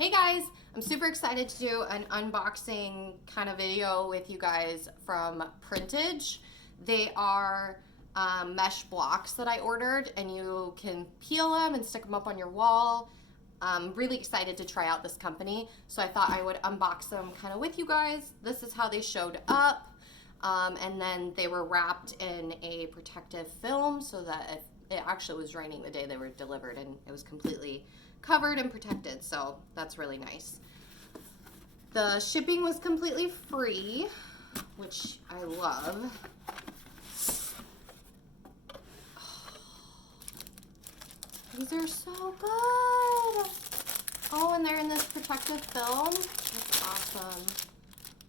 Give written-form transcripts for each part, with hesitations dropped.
Hey guys, I'm super excited to do an unboxing kind of video with you guys from Printage. They are mesh blocks that I ordered, and you can peel them and stick them up on your wall. I'm really excited to try out this company, so I thought I would unbox them kind of with you guys. This is how they showed up, and then they were wrapped in a protective film so that if it actually was raining the day they were delivered, and it was completely covered and protected, so that's really nice. The shipping was completely free, which I love. These are so good. Oh, and they're in this protective film. That's awesome.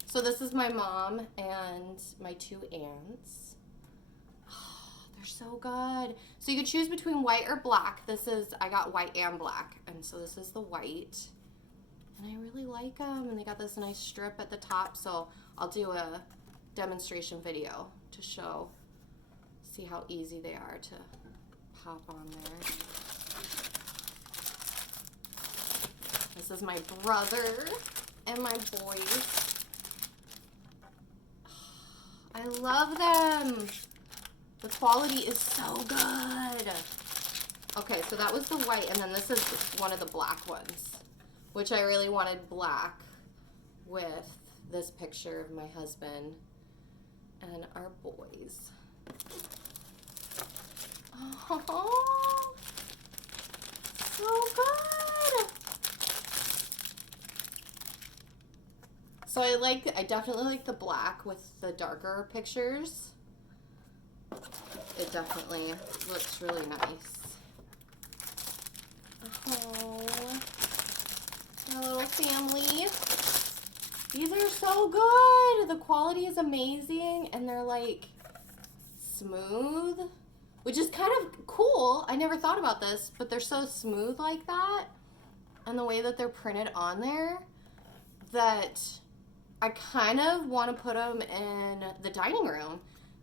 So this is my mom and my two aunts. They're so good. So you could choose between white or black. I got white and black. And so this is the white. And I really like them. And they got this nice strip at the top. So I'll do a demonstration video to see how easy they are to pop on there. This is my brother and my boys. I love them. The quality is so good. Okay, so that was the white, and then this is one of the black ones, which I really wanted black with this picture of my husband and our boys. Oh, so good. So I definitely like the black with the darker pictures. It definitely looks really nice. Oh, our little family. These are so good. The quality is amazing, and they're like smooth, which is kind of cool. I never thought about this, but they're so smooth like that, and the way that they're printed on there, that I kind of want to put them in the dining room,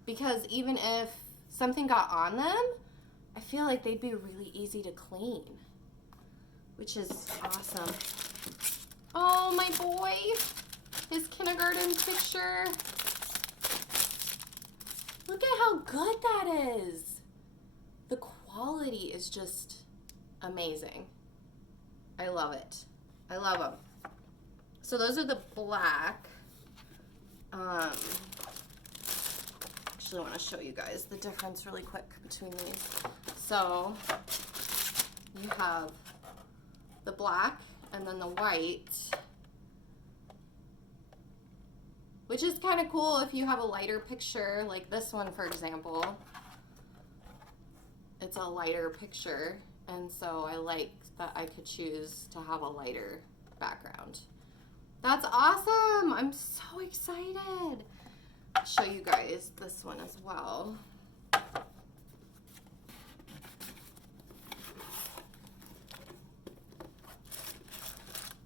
because even if something got on them, I feel like they'd be really easy to clean, which is awesome. Oh, my boy, his kindergarten picture. Look at how good that is. The quality is just amazing. I love it. I love them. So those are the black. Actually, I want to show you guys the difference really quick between these. So you have the black and then the white, which is kind of cool if you have a lighter picture, like this one, for example. It's a lighter picture, and so I like that I could choose to have a lighter background. That's awesome. I'm so excited. I'll show you guys this one as well.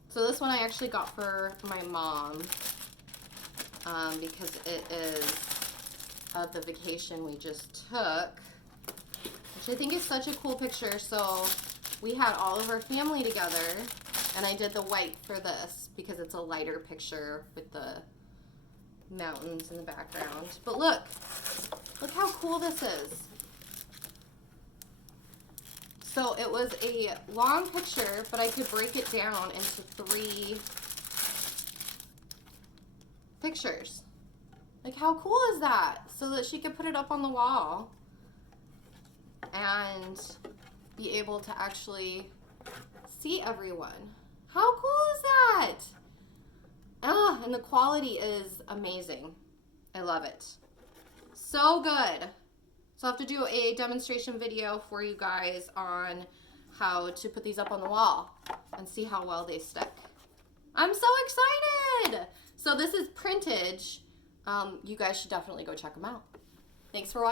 So this one I actually got for my mom because it is of the vacation we just took, which I think is such a cool picture. So we had all of our family together, and I did the white for this because it's a lighter picture with the mountains in the background. But look how cool this is. So it was a long picture, but I could break it down into 3 pictures. Like, how cool is that? So that she could put it up on the wall and be able to actually see everyone. How cool is that? And the quality is amazing. I love it. So good. So I'll have to do a demonstration video for you guys on how to put these up on the wall and see how well they stick. I'm so excited. So this is Printage. You guys should definitely go check them out. Thanks for watching.